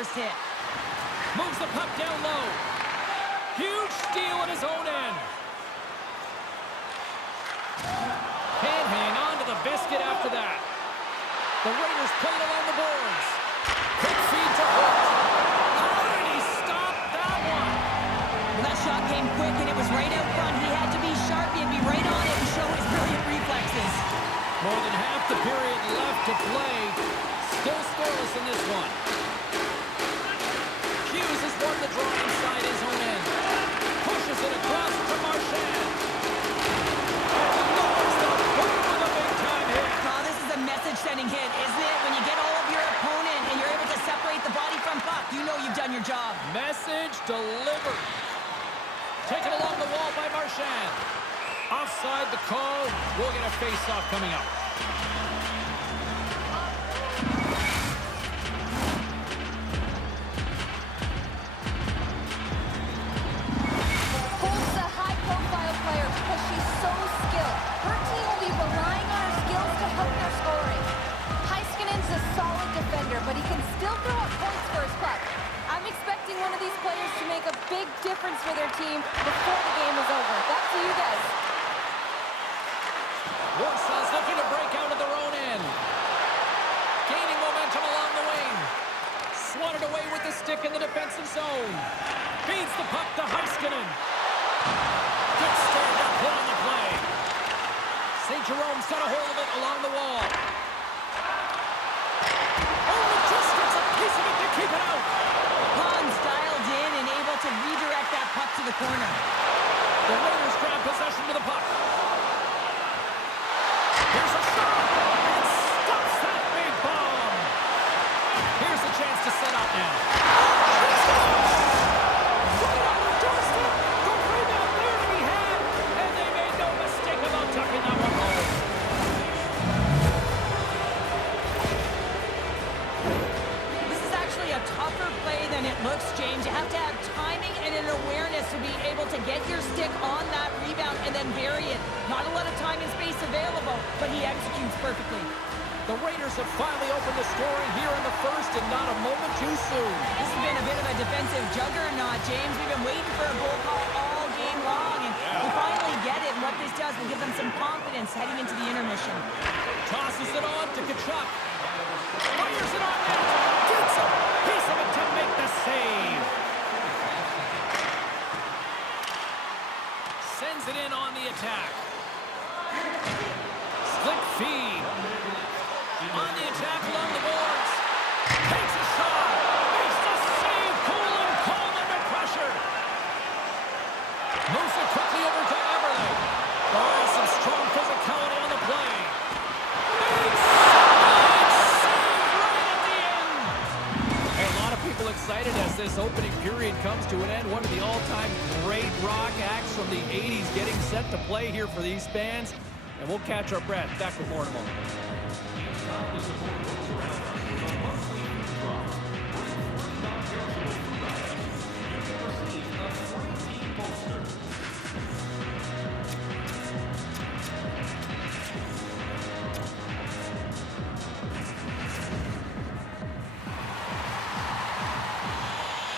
first hit. Moves the puck down low. Huge steal at his own end. Can't hang on to the biscuit after that. The Raiders play it along the boards. Quick feed to Holt. How did he stop that one? Well, that shot came quick, and it was right out front. He had to be sharp. He had to be right on it and show his brilliant reflexes. More than half the period left to play. Still scoreless in this one. Hughes has won the draw inside his own end. Pushes it across to Marchand. Message-sending hit, isn't it? When you get all of your opponent and you're able to separate the body from puck, you know you've done your job. Message delivered. Taken along the wall by Marchand. Offside the call. We'll get a face-off coming up. Holt's a high-profile player because she's so skilled. Her team will be relying on her skills to help their scoring. Heiskanen's a solid defender, but he can still throw up points for his puck. I'm expecting one of these players to make a big difference for their team before the game is over. Back to you guys. Warsaw's looking to break out of their own end. Gaining momentum along the wing. Swatted away with the stick in the defensive zone. Feeds the puck to Heiskanen. Good stand-up hit on the play. St. Jerome's got a hold of it along the wall. Oh, just gets a piece of it to keep it out. Hans dialed in and able to redirect that puck to the corner. The Raiders grab possession to the puck. Here's a shot. And stops that big bomb. Here's a chance to set up now. Right on the doorstep. The rebound there to be had. And they made no mistake about tucking that one home. This is actually a tougher play than it looks, James. You have to have timing and an awareness to be able to get your stick on that rebound and then bury it. Not a lot of time and space available, but he executes perfectly. The Raiders have finally opened the scoring here in the first, and not a moment too soon. This has been a bit of a defensive juggernaut, James. We've been waiting for a goal call all game long, and we finally get it. And what this does will give them some confidence heading into the intermission. Tosses it on to Kachuk. Fires it on net. Gets a piece of it to make the save. Sends it in on the attack. Slick feed. On the attack along the boards. Takes a shot. Makes the save. Cool and calm under pressure. Moves it quickly over to Everly. Oh, some strong physicality on the play. Big save right at the end. Hey, a lot of people excited as this opening period comes to an end. One of the all-time great rock acts from the 80s getting set to play here for these fans. And we'll catch our breath. Back with more in a moment.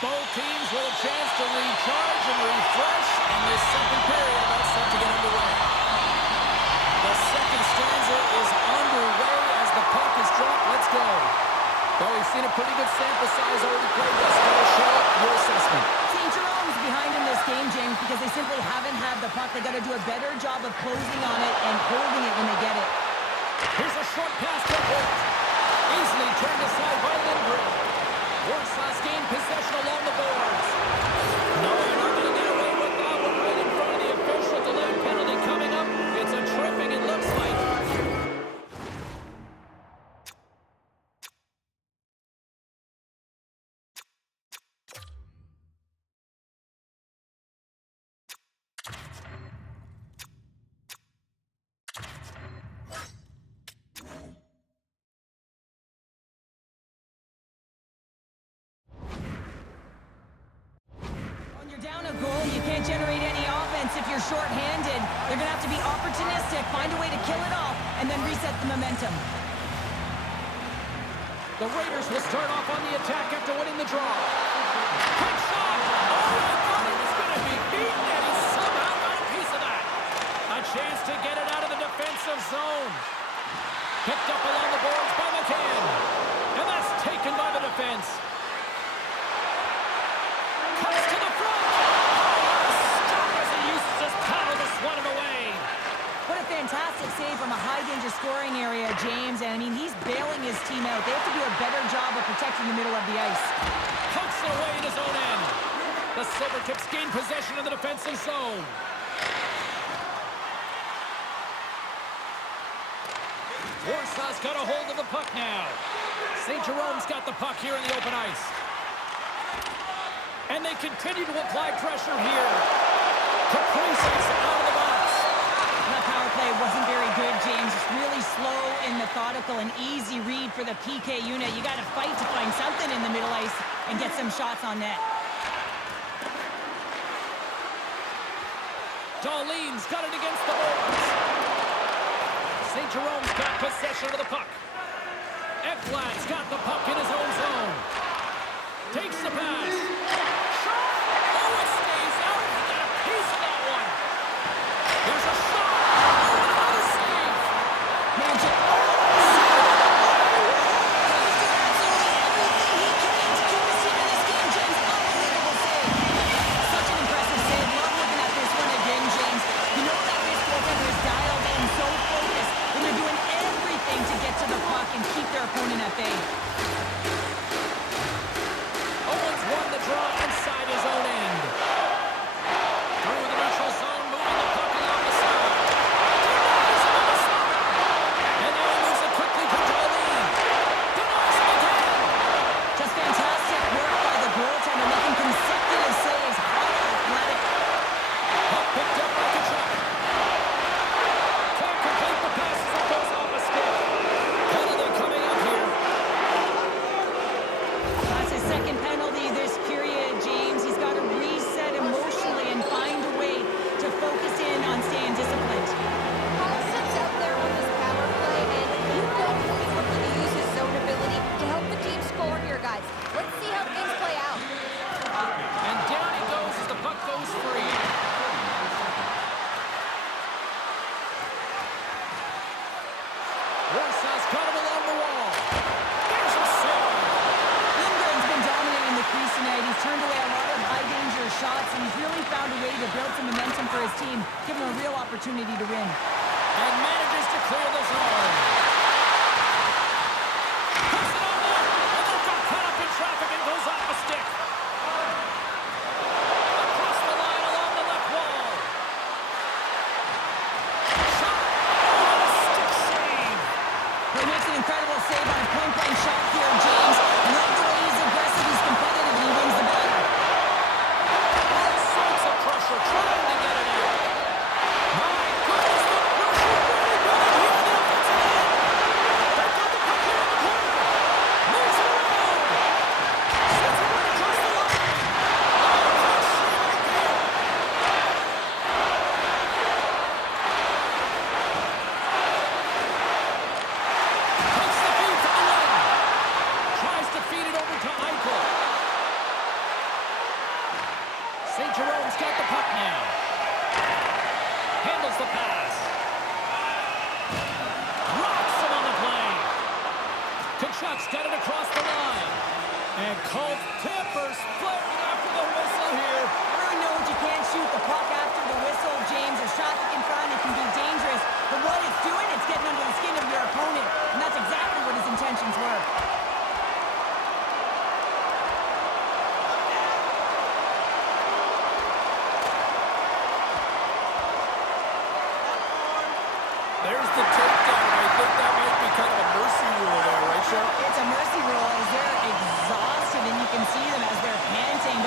Both teams with a chance to recharge and refresh, and this second period about set to get underway. The second stanza is underway as the puck is dropped. Let's go. Well, we've seen a pretty good sample size already played thus far. Charlotte, your assessment. St. Jerome's behind in this game, James, because they simply haven't had the puck. They got to do a better job of closing on it and holding it when they get it. Here's a short pass to Holt. Easily turned aside by Lindgren. Warsaw's gained possession along the boards. No, you're not going to get away with that one right in front of the official. Delayed penalty coming up. It's a tripping, it looks like. Down a goal, you can't generate any offense if you're short-handed. They're going to have to be opportunistic, find a way to kill it off, and then reset the momentum. The Raiders will start off on the attack after winning the draw. Quick shot! Oh, I thought he was going to be beaten, and he somehow got a piece of that. A chance to get it out of the defensive zone. Picked up along the boards by McCann. And that's taken by the defense. Cuts to the front. Stop as he uses his power to swat it away. What a fantastic save from a high-danger scoring area, James. And, I mean, he's bailing his team out. They have to do a better job of protecting the middle of the ice. Pokes it away in his own end. The Silvertips gain possession of the defensive zone. Warsaw's got a hold of the puck now. St. Jerome's got the puck here in the open ice. And they continue to apply pressure here. Caprice's out of the box. That power play wasn't very good, James. It's really slow and methodical, an easy read for the PK unit. You got to fight to find something in the middle ice and get some shots on net. Darlene's got it against the boards. St. Jerome's got possession of the puck. Ekblad's got the puck in his own zone. Takes the pass. Shot! Oh, it stays out. He got a piece of that one. Here's a shot. Oh, another save. Man, James, such an impressive save. Love looking at this one again, James. You know that this goaltender is dialed in, so focused, and they're doing everything to get to the puck and keep their opponent at bay. Owens won the draw inside his own end. Through the neutral zone, moving the puck along the side. Denies him on the side. And now he moves it quickly to Darlene. Denies him again. Just fantastic work by the goaltender, making consecutive saves. How athletic. Puck picked up by Kachuk. Can't complete the pass as it goes off a stick. Penalty coming up here. That's his second penalty this period, James. He's got to reset emotionally and find a way to focus in on staying disciplined. Paulson's out there with his power play, and you know he's looking to use his zone ability to help the team score here, guys. Let's see how things play out. And down he goes as the puck goes free. Warsaw's got him along the wall. There's a save. Lindgren's been dominating the crease tonight. He's turned away a lot of high-danger shots, and he's really found a way to build some momentum for his team, give him a real opportunity to win. And manages to clear the zone. Puts it on net. And then got caught up in traffic and goes off a stick. Across the line along the left wall. Shot. Oh, what a stick save. He makes an incredible save on a point-blank shot here, James. I love the way he's aggressive, he's competitive, and he wins the battle. All sorts of pressure trying to get it out. My goodness, the pressure really building here in the offensive end. They got the puck here in the corner. Moves it around. Sends it right across the line. Oh, great save right there. Takes the feed from the wing. Tries to feed it over to Eichel. St. Jerome's got the puck now. Handles the pass. Rocks him on the play. Kachuk's got it across the line. And Colt Tippers flaring after the whistle here. Everyone knows you can't shoot the puck after the whistle, James. There's traffic in front, it can be dangerous. But what it's doing, it's getting under the skin of your opponent. And that's exactly what his intentions were. There's the takedown. I think that might be kind of a mercy rule there, right, Shep? It's a mercy rule as they're exhausted, and you can see them as they're panting.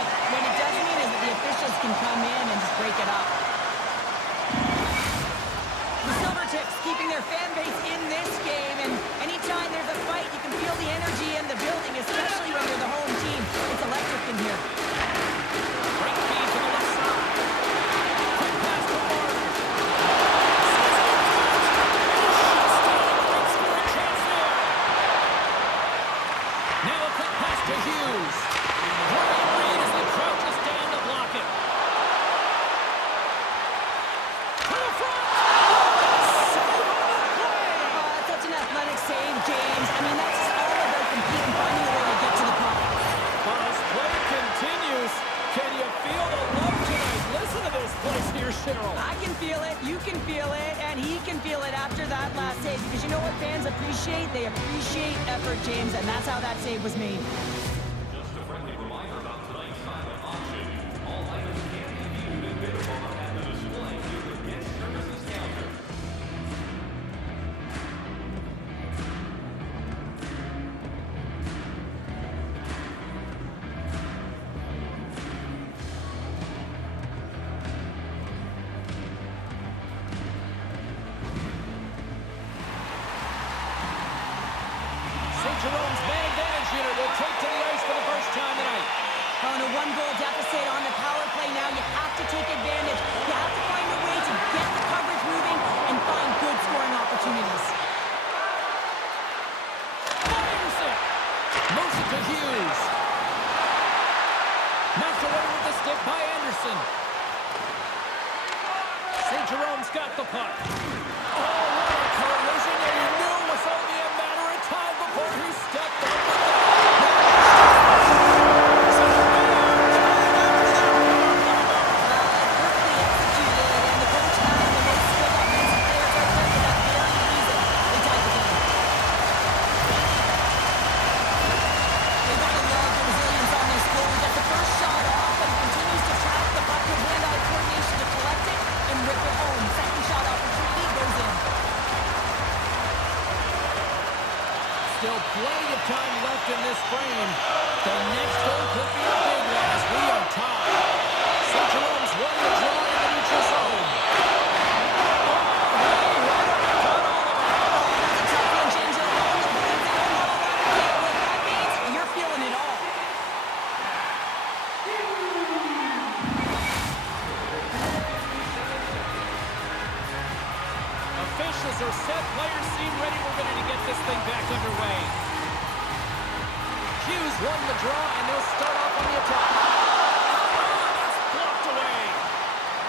Now a quick pass to Hughes. Brian Reed as he crouches down to block it. To the front. Save on the play. Such an athletic save, James. I mean, that's just all about competing, finding a way to get to the puck. As play continues, can you feel the love tonight? Listen to this place here, Cheryl. I can feel it, you can feel it, and he can feel it after that last save. Because you know what fans appreciate? They appreciate effort, James, and that's how that save was made. Just a friendly reminder about tonight's silent auction. All items can be viewed and bid upon at the display near the guest services counter. St. Jerome's man advantage unit will take to the ice for the first time tonight. On a one-goal deficit on the power play now, you have to take advantage. You have to find a way to get the coverage moving and find good scoring opportunities. Fires it. Moves it to Hughes. Knocked away with the stick by Anderson. St. Jerome's got the puck. Oh, what a collision, and he knew it was only a matter of time before he stepped up with that. Perfectly executed, and the coach has the most skilled offensive players right there for that very reason. They tied the game. They gotta love the resilience on this goal. He got the first shot off, but he continues to track the puck with hand-eye coordination to collect it and rip it home. Second shot opportunity goes in. Still plenty of time left in this frame. The next goal could be a big one as we are tied. St. Jerome's won the draw in the neutral zone. That's a tough one, James. You're on the point. They don't have a lot to deal with. That means you're feeling it all. Officials are set. Players seem ready. We're ready to get this thing back underway. Hughes won the draw, and they'll start off on the attack. That's blocked away.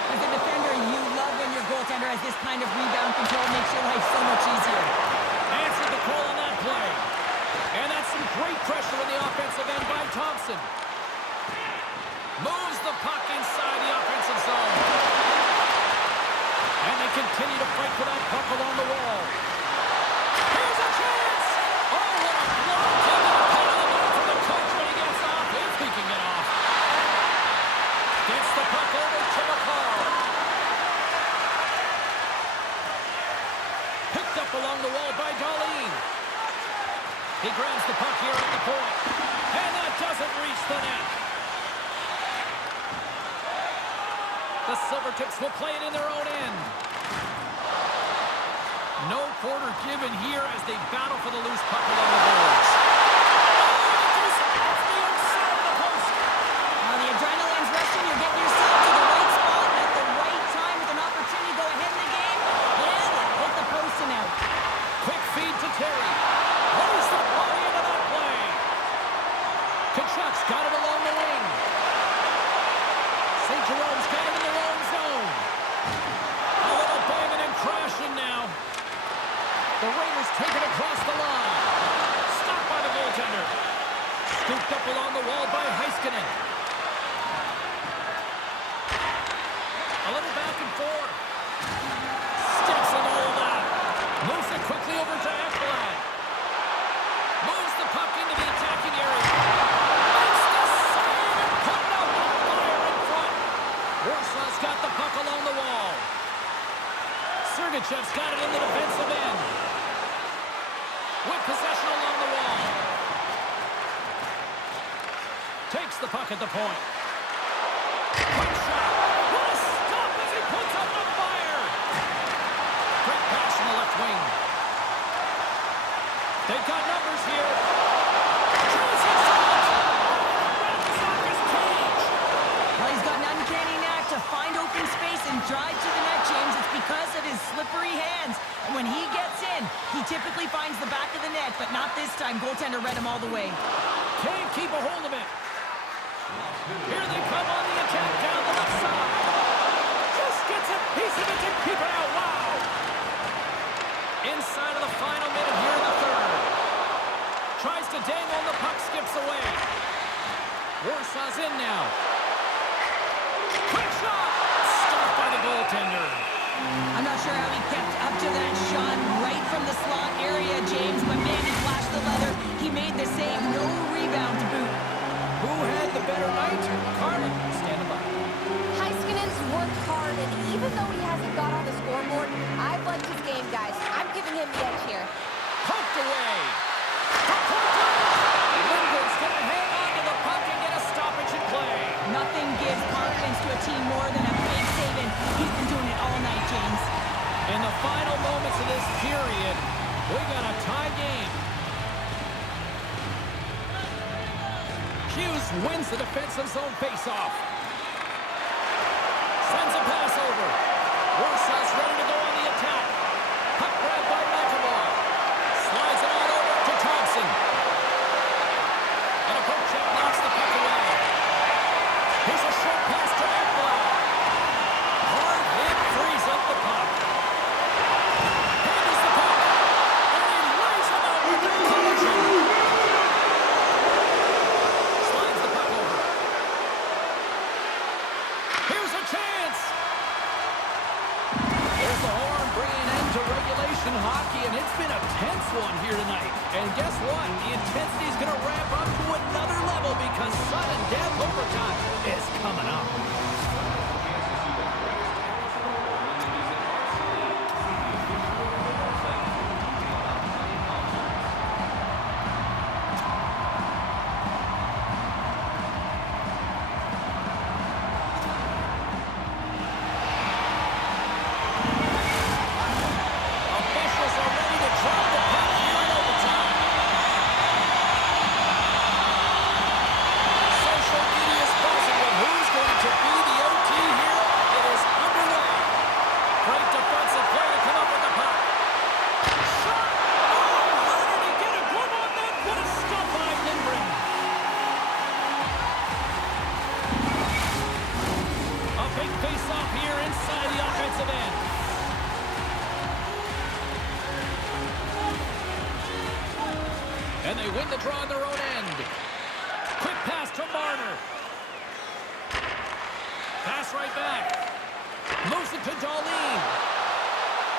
As a defender, you love when your goaltender has this kind of rebound control. Makes your life so much easier. Answered the call on that play. And that's some great pressure in the offensive end by Thompson. Moves the puck inside the offensive zone. And they continue to fight for that puck along the wall. Here's a chance! Oh, what a block! And a cut of the man from the coach when he gets off, if he can get off. Gets the puck over to McCall. Picked up along the wall by Darlene. He grabs the puck here at the point. And that doesn't reach the net. The Silvertips will play it in their own end. No quarter given here as they battle for the loose puck along the boards. Off the outside of the post. Now the adrenaline's rushing. You're getting yourself to the right spot at the right time with an opportunity to go ahead in the game. And it hit the post and out. Quick feed to Terry. Lays the body into that play. Kachuk's got it along the wing. St. Jerome's got it in their own zone. A little banging and crashing now. The Raiders take it across the line. Stopped by the goaltender. Scooped up along the wall by Heiskanen. A little back and forth. Steps and all of that. Moves it quickly over to Ekblad. Moves the puck into the attacking area. Makes the save and putting out the fire in front. Warsaw's got the puck along the wall. Sergachev's got it in the defensive end. With possession along the wall. Takes the puck at the point. Quick shot. What a stop as he puts up the fire. Great pass from the left wing. They've got numbers here. Johnson shot. Right inside his cage. Well, he's got an uncanny knack to find open space and drive to the net, James. It's because of his slippery hands. And when he gets in, he typically finds the back of the net, but not this time. Goaltender read him all the way. Can't keep a hold of it. Here they come on the attack down the left side. Just gets a piece of it to keep it out. Wow. Inside of the final minute here in the third. Tries to dangle, and the puck skips away. Warsaw's in now. Quick shot! Stopped by the goaltender. I'm not sure how he kept up to that shot right from the slot area, James, but man, he flashed the leather. He made the save, no rebound to boot. Who had the better night? Carmen, standing by. Heiskanen's worked hard, and even though he hasn't got on the scoreboard, I've liked his game, guys. I'm giving him the edge here. Poked away. Lindgren's going to hang on to the puck and get a stoppage in play. Nothing gives confidence to a team more than a big save, and he's been doing it all night, James. In the final moments of this period, we got a tie game. Hughes wins the defensive zone faceoff. Sends a pass over. Warsaw's ready to go on the attack. Puck grabbed by McAvoy. Slides it on over to Thompson. And a poke check knocks the puck away. Here's a short pass to Ekblad. Hard hit frees up the puck. Handles the puck. And he lays him out with the collision. Slides the puck over. Here's a chance. There's the horn bringing an end to regulation hockey, and it's been a tense one here tonight. And guess what? The intensity is going to ramp up to another level because sudden death overtime is coming up. Officials are ready to drop the puck here in overtime. Social media is buzzing with who's going to be the OT here. It is underway. Great defensive play to come up with the puck. Shot! Oh, how did he get a glove on that? What a stop by Lindgren. A big face-off here inside the offensive end. And they win the draw on their own end. Quick pass to Marner. Pass right back. Moves it to Darlene.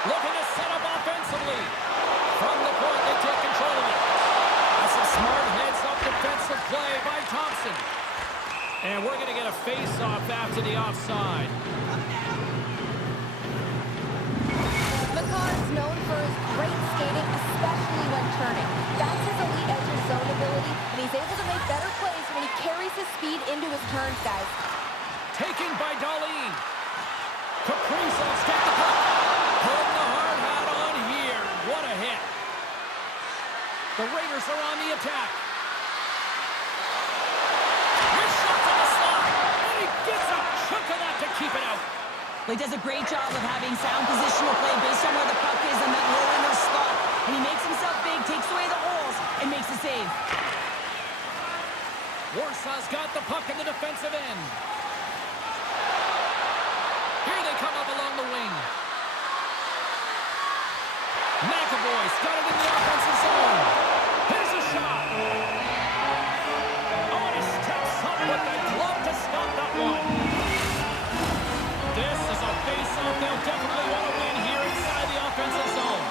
Looking to set up offensively. From the point, they take control of it. That's a smart heads-up defensive play by Thompson. And we're going to get a face-off after the offside. McCarr is known for his great skating, especially when turning. That's his elite edge zone ability, and he's able to make better plays when he carries his speed into his turns, guys. Taken by Darlene. Kaprizov's got the puck. Putting the hard hat on here. What a hit. The Raiders are on the attack. His shot to the slot. And he gets a chunk of that to keep it out. He does a great job of having sound positional play based on where the puck is in that low inner spot. And he makes himself big, takes away the holes, and makes a save. Warsaw's got the puck in the defensive end. Here they come up along the wing. McAvoy's got it in the offensive zone. Here's a shot. Oh, and he steps up with the glove to stop that one. This is a face-off they'll definitely want to win here inside the offensive zone.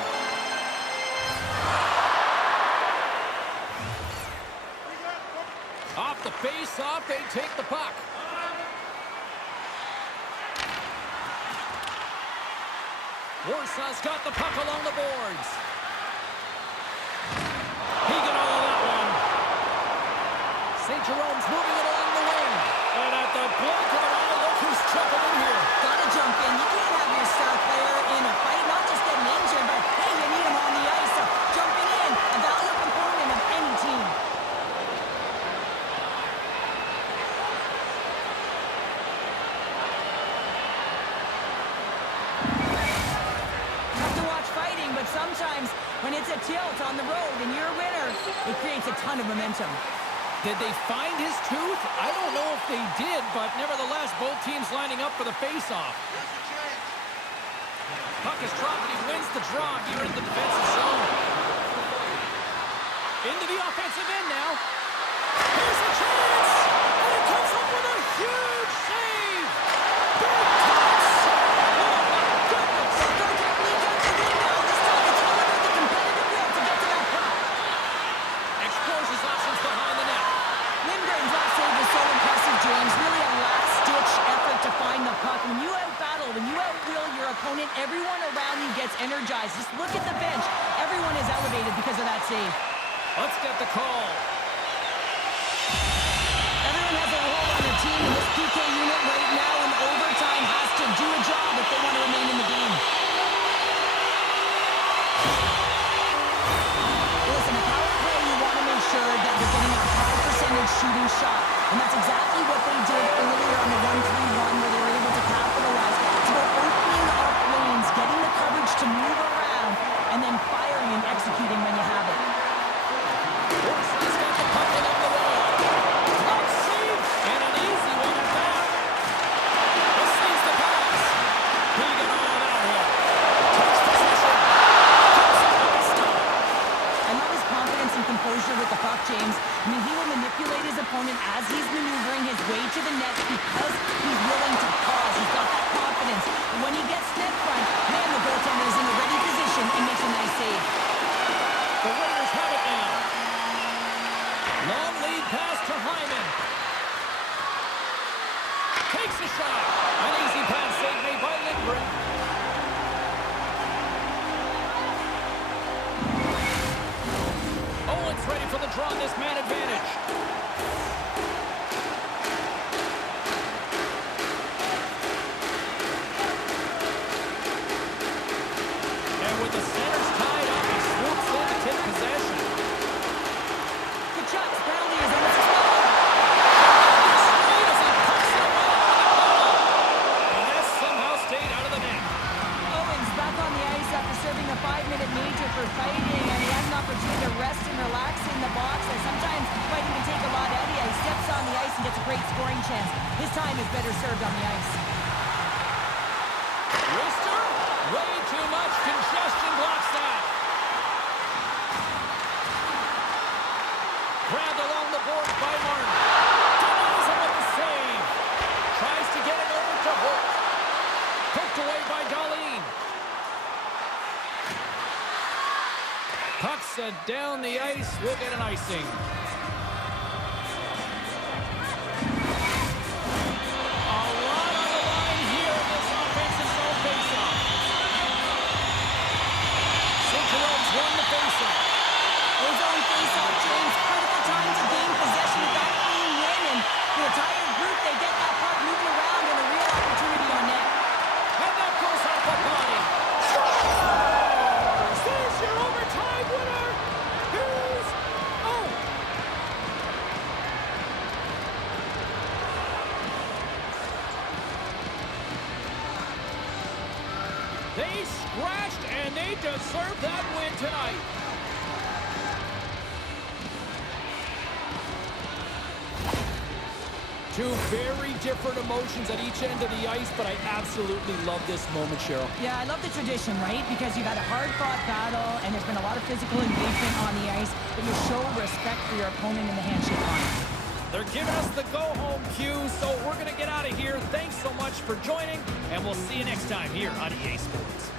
Off the face-off, they take the puck. Warsaw's got the puck along the boards. He got all of that one. St. Jerome's moving it along the wing. And at the blink of an eye, look who's jumping in here. Gotta jump in. You can't have your star player in a fight, not just getting injured, but hey, you need him on the ice. So jumping in, a valuable component of any team. Tough to watch fighting, but sometimes when it's a tilt on the road and you're a winner, it creates a ton of momentum. Did they find his tooth? I don't know if they did, but nevertheless, both teams lining up for the face-off. Puck is dropped and he wins the draw here in the defensive zone. Into the offensive end now. Here's a chance! And it comes up with a huge save! Big touch! Oh my goodness! Explores his options behind the net. Lindgren's last save was so impressive, James. Really a last-ditch effort to find the puck. When you out-battle, when you outwheel your opponent, everyone around you gets energized. Just look at the bench. Everyone is elevated because of that save. Let's get the call. Everyone has a role on their team, and this PK unit right now in overtime has to do a job if they want to remain in the game. Listen, a power play, you want to make sure that you're getting a high percentage shooting shot, and that's exactly what they did earlier on the 1-3-1 where they were able to capitalize. It's about opening up lanes, getting the coverage to move around, and then firing and executing when you have it. He's got the puck along the wall. Nice save, and an easy one at that. This seems the pass. He got all of that one. Takes possession. Comes up with a stop. I love his confidence and composure with the puck, James. I mean, he will manipulate his opponent as he's maneuvering his way to the net because he's willing to pause. He's got that confidence. And when he gets net front, man, the goaltender is in a ready position and makes a nice save. The Raiders have it now. Long lead pass to Hyman. Takes a shot. An easy pass save made by Lindgren. Owens ready for the draw. This man advantage. And with the centers tied up, he swoops in to take possession. Good shot. Penalty is almost expired. As he puts it away on the ball. And that somehow stayed out of the net. Owens back on the ice after serving a 5-minute major for fighting, and he had an opportunity to rest and relax in the box. And sometimes fighting can take a lot out of you. He steps on the ice and gets a great scoring chance. His time is better served on the ice. Wrister, way too much congestion blocks that. Grabbed along the boards by Martin. Denies him with the save. Tries to get it over to Hook. Poked away by Darlene. Puck set down the ice. We'll get an icing. A lot on the line here in this offensive zone faceoff. St. Jerome's won the faceoff. Ozone face-off, James. Critical time to gain possession of that clean win, and the entire group, they get that puck moving around and a real opportunity on net. And that goes off the body. Scores! There's your overtime winner. Here's oh. They scratched and they deserve that win tonight. Two very different emotions at each end of the ice, but I absolutely love this moment, Cheryl. Yeah, I love the tradition, right? Because you've had a hard-fought battle, and there's been a lot of physical engagement on the ice, but you show respect for your opponent in the handshake line. They're giving us the go-home cue, so we're going to get out of here. Thanks so much for joining, and we'll see you next time here on EA Sports.